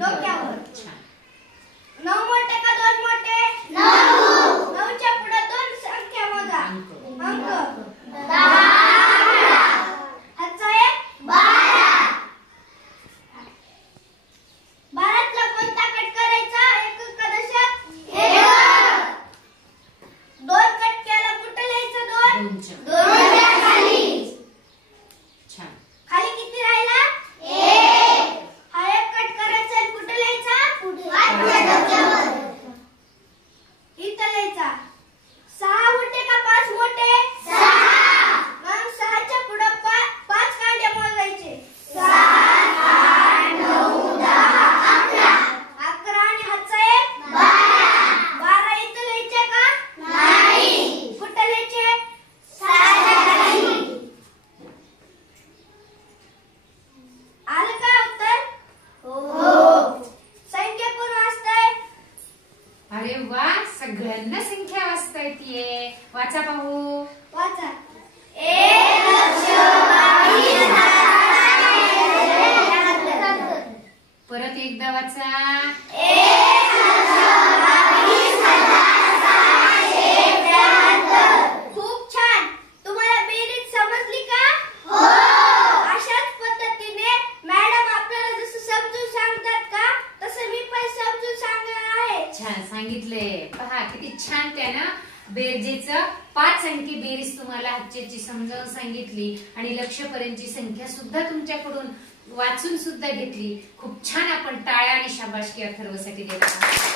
डोक्यावर. छान. 9 मोठे का 2 मोठे? 9. 9च्या पुढे 2 संख्या मोजा. अंक 10. हातचा एक 12. 12तला कोणता कट करायचा? एकक का दशक? एकक. 2 कट केला कुठे लिहायचं? 2 2च्या खाली. छान. खाली किती राहिला? 1. हा एक कट करायचा आणि कुठे लिहायचा? पुढे. आतल्या डोक्यावर. इथं लिहायचा. 6 मोठे का 5 मोठे? 6. मग 6च्या पुढे 5 कांडे मोजायचे. 7 8 9 10 11. 11 आणि हातचा एक 12. 12 इथं लिहायचे का? नाही. कुठे लिहायचे? 6च्या खाली. आलं का उत्तर? हो. संख्या कोण वाचतंय? अरे वा, सगळ्यांना संख्या वाचता येते. वाचा पाहू. वाचा. 1,22,000. परत एकदा वाचा. 1,22,673. खूप छान. तुम्हाला बेरीज समजली का? हो. अशाच पद्धतीने मॅडम आपल्याला जसं समजून सांगतात का तसं मी पण समजून सांगणार आहे. छान सांगितले. पहा किती छान त्यानं बेरजेचं 5 अंकी बेरीज तुम्हाला आजची समजावून सांगितली आणि लक्षपर्यंतची संख्या सुद्धा तुमच्याकडून वाचून सुद्धा घेतली. खूप छान. आपण टाळ्या आणि शाबासकी अथर्वसाठी देत आहोत.